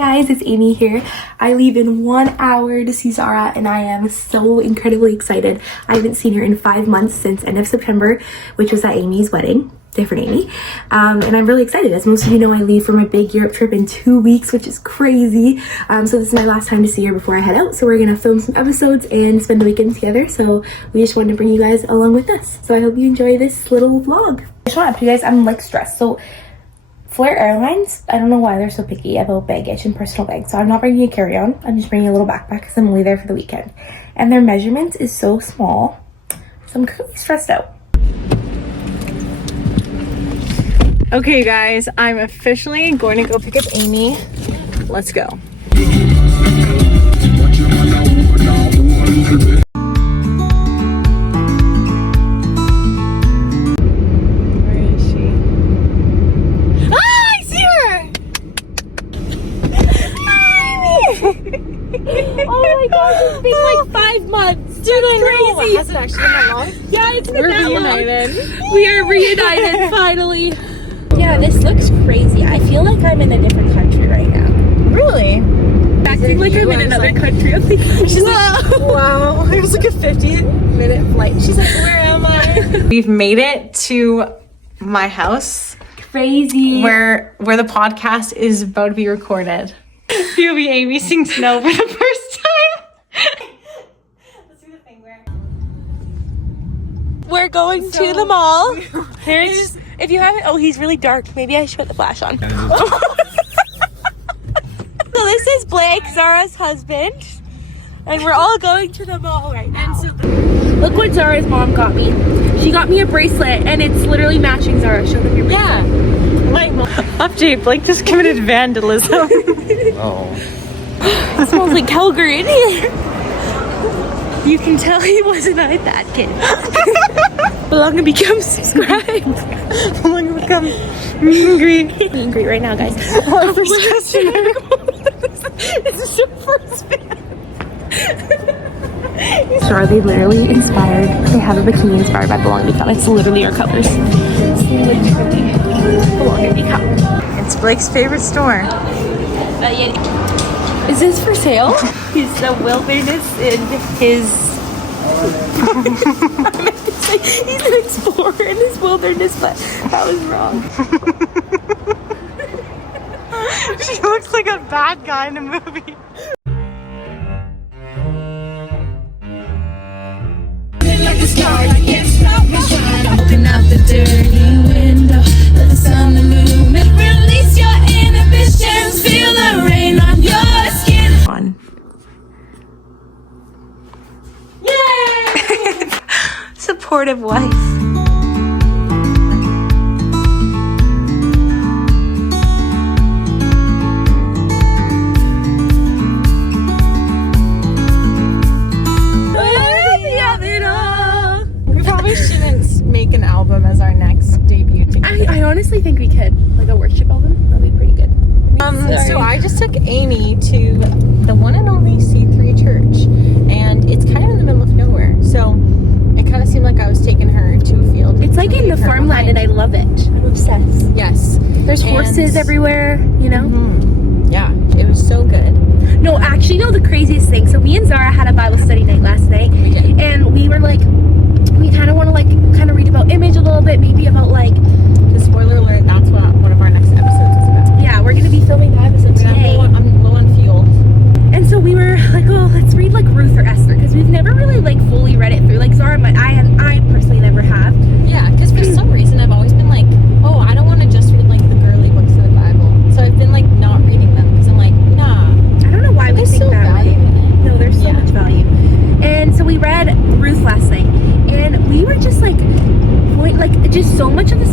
guys, it's Amy here. I leave in 1 hour to see Zara and I am so incredibly excited. I haven't seen her in 5 months since end of September, which was at Amy's wedding. Different Amy. And I'm really excited. As most of you know, I leave for my big Europe trip in 2 weeks, which is crazy. So this is my last time to see her before I head out. So we're gonna film some episodes and spend the weekend together. So we just wanted to bring you guys along with us. So I hope you enjoy this little vlog. I just want to update you guys, I'm like stressed. So Flair Airlines, I don't know why they're so picky about baggage and personal bags. So I'm not bringing a carry-on. I'm just bringing a little backpack because I'm only there for the weekend. And their measurements is so small. So I'm currently stressed out. Okay guys, I'm officially going to go pick up Amy. Let's go. Where is she? Ah, I see her! Oh my gosh, it's been like 5 months. Dude, I know. Crazy. Has it actually been that long? Yeah, it's been We're that reunited. long. We are reunited finally. Yeah, this looks crazy. I feel like I'm in a different country right now. Really? Acting like I'm in another country. I'm like, She's like, wow. It was like a 50-minute flight. She's like, where am I? We've made it to my house. crazy. Where the podcast is about to be recorded. You'll be Amy sing Snow for the first time. Let's do the thing where We're going to the mall. Here's, if you haven't, oh, he's really dark. Maybe I should put the flash on. So this is Blake, Zara's husband, and we're all going to the mall right now. Look what Zara's mom got me. She got me a bracelet, and it's literally matching Zara. Show them your bracelet. yeah. Like, update, Blake just committed vandalism. Oh. It smells like Calgary in here. You can tell he wasn't a that kid. Belong and become subscribed. Belong and become meet and greet. Meet and greet right now, guys. Our first customer. This is your first fan. Sure, they literally inspired. They have a bikini inspired by Belong and Become. It's literally our colors. It's literally Belong and Become. It's Blake's favorite store. Is this for sale? He's the wilderness in his. He's an explorer in his wilderness, but that was wrong. She looks like a bad guy in a movie. Like a star, you can't stop me shine. Open up the dirty window, let the sun illuminate. Release your inhibitions, feel the rain on your skin. Fun. Yay! Supportive wife. We probably shouldn't make an album as our next debut together. I honestly think we could. Like a worship album. That'd be pretty good. So I just took Amy to the one and only C3 church, and it's kind of in the middle of nowhere. So it kind of seemed like I was taking her to a field. It's like in the farmland and I love it. I'm obsessed. Yes. There's horses everywhere, you know? Yeah, it was so good. No, actually, no, the craziest thing. So me and Zara had a Bible study night last night. We did. And we were like, we kind of want to like kind of read about image a little bit, maybe about like, The spoiler alert, that's what one of our next episodes is about. yeah, we're going to be filming that episode today. I'm low on fuel. And so we were like, oh, let's read like Ruth or Esther, because we've never really like fully read it through. Like Zara, I personally never have. Yeah, because for some reason I've always been like, oh, I don't want to just read like the girly books of the Bible. So I've been like not reading them because I'm like, nah. I don't know why we There's think so that way. value in it. No, there's so much value. And so we read Ruth last night, and we were just like, just so much of the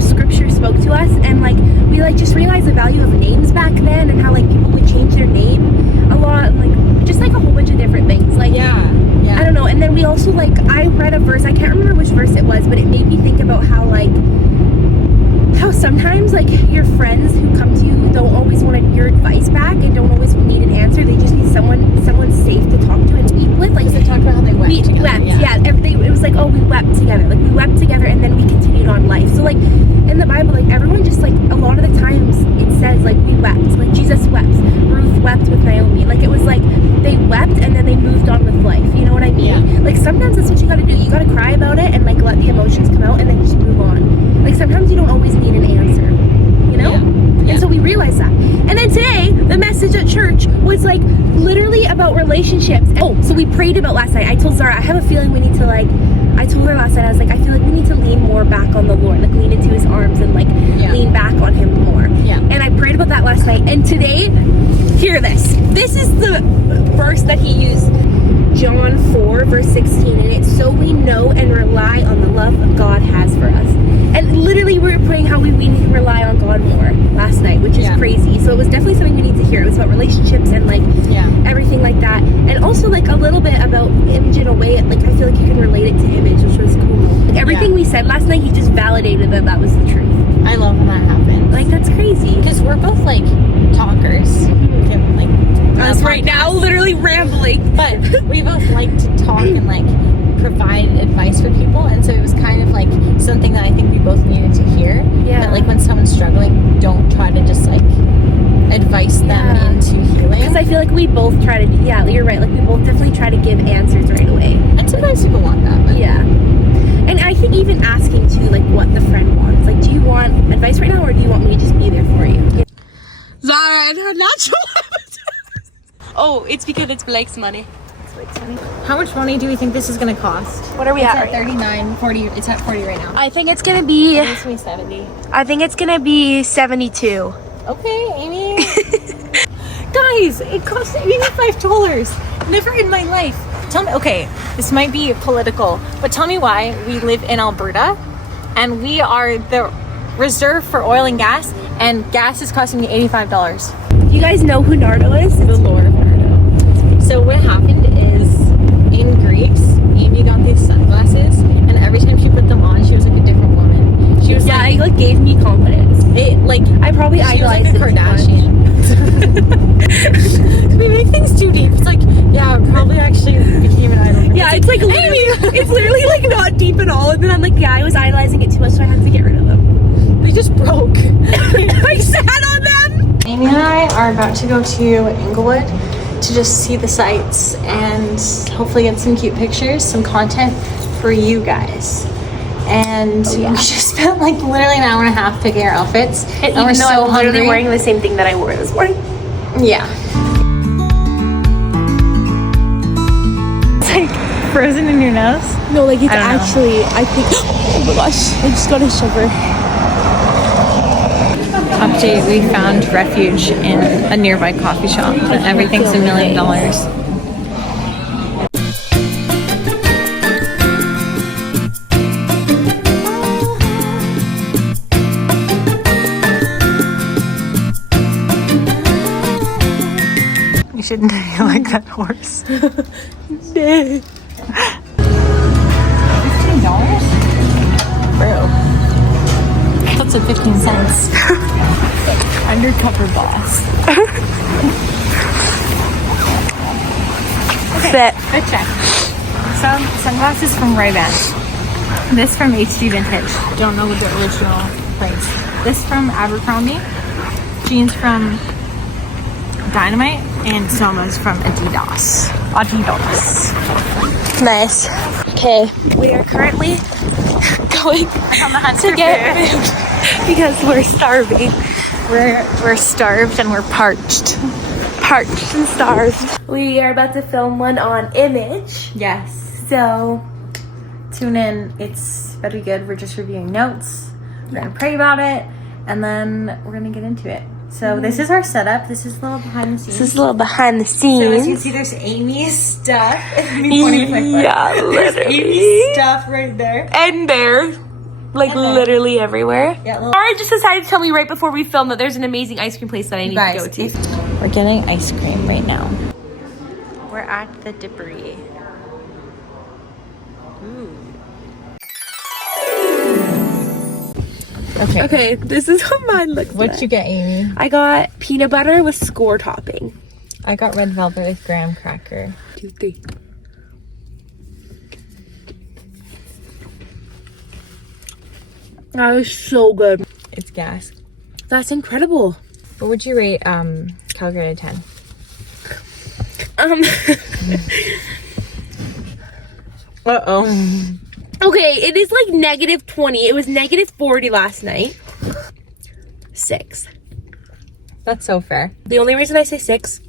scripture spoke to us, and like we like just realized the value of names back then, and how like people would change their name a lot, and like just like a whole bunch of different things. Like Yeah. I don't know. And then we also like I read a verse. I can't remember which verse it was, but it made me think about how sometimes like your friends who come to you don't always want your advice back and don't always need an answer. They just need someone safe to talk to and speak with. Like They talked about how they wept we together. wept, yeah. It was like, oh, we wept together. Like we wept together, and then we continued on life. So like in the Bible, like everyone just like a lot of the times it says, like, we wept. Like, Jesus wept. Ruth wept with Naomi. Like, it was like they wept and then they moved on with life. You know what I mean? Yeah. Like, sometimes that's what you gotta do. You gotta cry about it and, like, let the emotions come out and then just move on. Like, sometimes you don't always need an answer. You know? Yeah. And so we realized that. And then today, the message at church was, like, literally about relationships. Oh, so we prayed about last night. I told Zara, I have a feeling we need to, like, I told her last night, I was like, I feel like we need to lean more back on the Lord, like lean into his arms and like lean back on him more. Yeah. And I prayed about that last night. And today, hear this. This is the verse that he used, John 4, verse 16. And it's so we know and rely on the love that God has for us. And literally we were praying how we need to rely on God more last night, which is crazy. So it was definitely something we need to hear. It was about relationships and like everything like that. And also like a little bit about image in a way, like I feel like you can relate it to image, which was cool. Like everything we said last night, he just validated that that was the truth. I love when that happens. Like that's crazy. Because we're both like talkers. We can, like, Us right now, literally rambling. But we both like to talk and like provide advice for people, and so it was kind of like something that I think we both needed to hear. Yeah. That like when someone's struggling, don't try to just like advise them into healing. Because I feel like we both try to, you're right, like we both definitely try to give answers right away. And sometimes people want that. But Yeah. And I think even asking too, like what the friend wants. Like, do you want advice right now or do you want me to just be there for you? Zara and her natural Oh, it's because it's Blake's money. how much money do we think this is going to cost? What are we at right now? 39, 40. It's at 40 right now. I think it's gonna be, It's going to be 70. I think it's gonna be 72. Okay, Amy. Guys, it cost $85. Never in my life. Tell me, okay, this might be political, but tell me why we live in Alberta and we are the reserve for oil and gas is costing me $85. You guys know who Nardo is? The Lord of Nardo. So what happened is in Greece, Amy got these sunglasses, and every time she put them on, she was like a different woman. She was It like gave me confidence. it like I probably she was idolized like a it too much. Kardashian. We make things too deep. It's like, yeah, I probably actually became an idol. Yeah, it's like literally, it's literally like not deep at all. And then I'm like, yeah, I was idolizing it too much, so I had to get rid of them. They just broke. I sat on them. Amy and I are about to go to Inglewood to just see the sights and hopefully get some cute pictures, some content for you guys. And we just spent like literally an hour and a half picking our outfits. And we're so I'm literally hungry. wearing the same thing that I wore this morning. Yeah. It's like frozen in your nose. No, like it's I don't know. actually, I think, oh my gosh, I just got a shiver. Update, we found refuge in a nearby coffee shop and everything's $1 million. You shouldn't like that horse. $15? Bro. What's at 15 cents? Undercover boss. Fit. Good check. Some sunglasses from Ray-Ban. This from HD Vintage. Don't know the original price. This from Abercrombie. Jeans from Dynamite. And Soma's from Adidas. Nice. Okay, we are currently going to get food because we're starving. We're starved and we're parched. Parched and starved. We are about to film one on Image. Yes. So, Tune in. It's better good. We're just reviewing notes. We're gonna pray about it, and then we're gonna get into it. So this is our setup. This is a little behind the scenes. this is a little behind the So as you can scenes. see, there's Amy's stuff. Me pointing with my foot. Yeah, There's literally. Amy's stuff right there. And there. Like And there. literally everywhere. Yeah, little- Laura just decided to tell me right before we film that there's an amazing ice cream place that I need to go to. We're getting ice cream right now. We're at the Debris. Okay. Okay, this is what mine looks like. What'd you get, Amy? I got peanut butter with score topping. I got red velvet with graham cracker. 2, 3. That is so good. It's gas. That's incredible. What would you rate Calgary out of 10? Uh-oh. Okay, it is like -20. It was -40 last night. 6. That's so fair. The only reason I say 6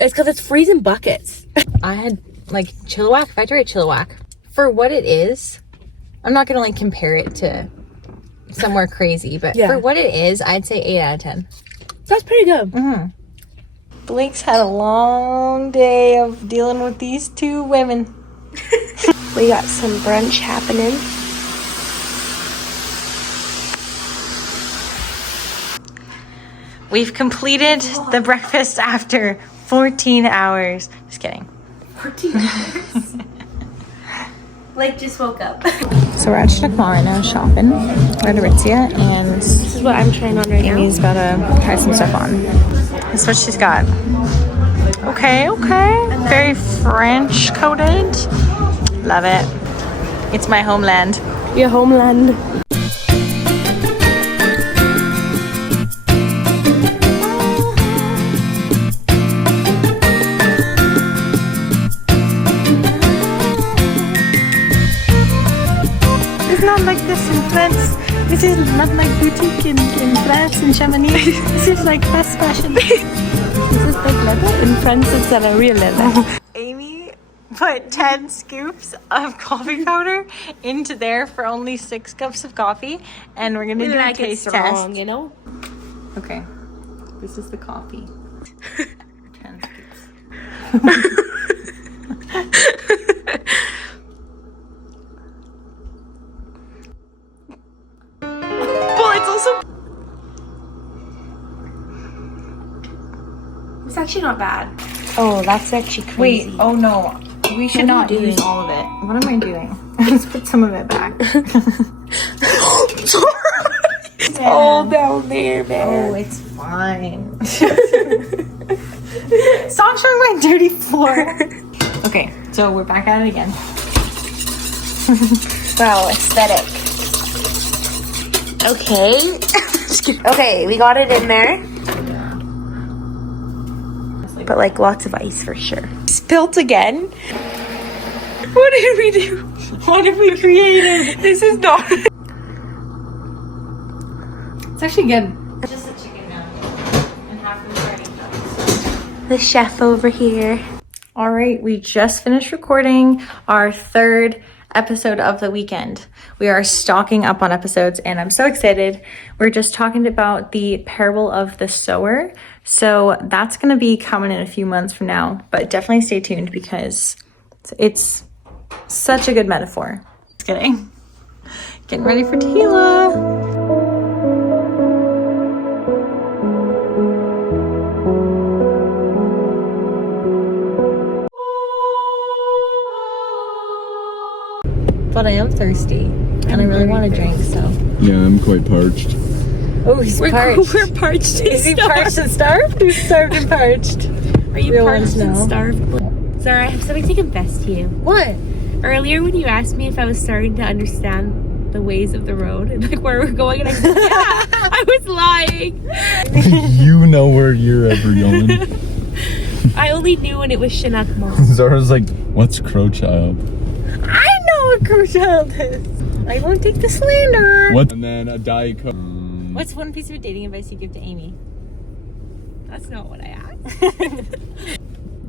is because it's freezing buckets. I had like Chilliwack. If I had to rate Chilliwack for what it is, I'm not gonna like compare it to somewhere crazy, but Yeah. for what it is, I'd say 8 out of 10. That's pretty good. Blake's had a long day of dealing with these two women. We got some brunch happening. We've completed the breakfast after 14 hours. Just kidding. 14 hours. Like just woke up. So we're at Tik Tok right now shopping. We're at Aritzia and This is what I'm trying on right now. Amy's about to try some stuff on. That's what she's got. Okay, okay. Very French coated. Love it. It's my homeland. Your homeland. It's not like this in France. This is not like boutique in France, in Chamonix. This is like fast fashion. This is like leather. In France, it's a real leather. Amy put 10 scoops of coffee powder into there for only 6 cups of coffee, and we're gonna do a taste test. You know? Okay, this is the coffee. 10 scoops. Well, it's also. It's actually not bad. Oh, that's actually crazy. Wait, oh no. We should not use all of it. What am I doing? Let's put some of it back. all down there, man. Oh, it's fine. Stop showing my dirty floor. Okay, so we're back at it again. Wow, aesthetic. Okay. Okay, we got it in there. But like lots of ice for sure. Spilt again. What did we do? What have we created? This is not. It's actually good. Just a chicken now. And half of the starting cups. The chef over here. All right, we just finished recording our 3rd episode of the weekend. We are stocking up on episodes and I'm so excited. We're just talking about the parable of the sower. So that's going to be coming in a few months from now, but definitely stay tuned because it's such a good metaphor. Just kidding. Getting ready for tequila. But I am thirsty and I really want to drink, so. Yeah, I'm quite parched. Oh, he's parched. We're parched. Is he parched and starved? Who's starved and parched? Are you Real parched ones and know. starved? Zara, I have something to confess to you. What? Earlier when you asked me if I was starting to understand the ways of the road and like where we're going, and I said, yeah, I was lying. You know where you're ever going. I only knew when it was Chinook Mall. Zara's like, what's Crow Child? I know what Crow Child is. I won't take the slander. What? And then a Diet Coke. What's one piece of dating advice you give to Amy? That's not what I asked.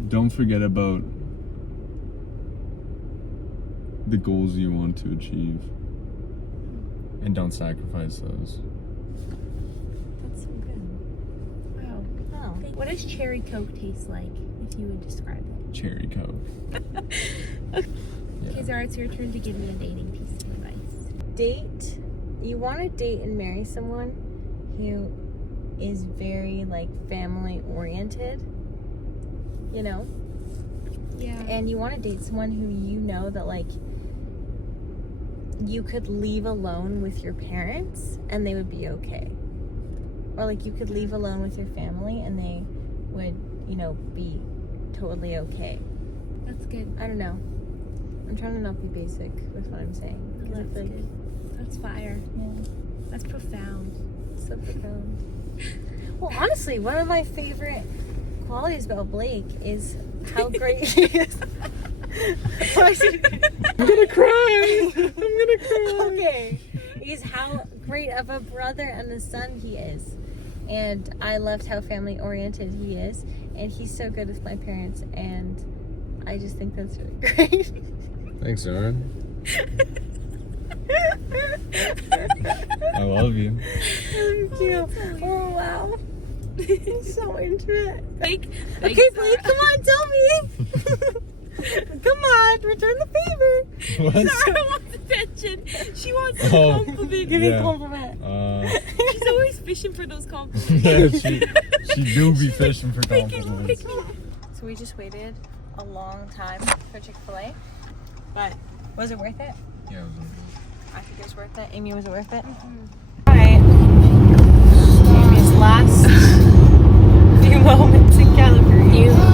Don't forget about the goals you want to achieve. And don't sacrifice those. That's so good. Wow. Oh. What does cherry Coke taste like, if you would describe it? Cherry Coke. Okay, Zara, it's your turn to give me a dating piece of advice. Date. You want to date and marry someone who is very like family oriented, you know? Yeah. And you want to date someone who you know that like you could leave alone with your parents and they would be okay. Or like you could leave alone with your family and they would, you know, be totally okay. That's good. I don't know. I'm trying to not be basic with what I'm saying. 'Cause I That's feel like- good. That's fire. Yeah, That's profound. it's so profound. Well, honestly, one of my favorite qualities about Blake is how great he is. I'm gonna cry. I'm gonna cry. Okay. Is how great of a brother and a son he is. And I loved how family oriented he is. And he's so good with my parents. And I just think that's really great. Thanks, Zara. I love you. Thank you. Oh, wow. So intimate. Like, Okay, Blake, come on, tell me. Come on, return the favor. What? Zara wants attention. She wants a Oh, compliment. Give me a yeah. compliment. She's always fishing for those compliments. Yeah, she do be fishing for compliments. So we just waited a long time for Chick-fil-A. But was it worth it? Yeah, it was I think it was worth it. Amy, was it worth it? Alright. Amy's last few moments in Calgary.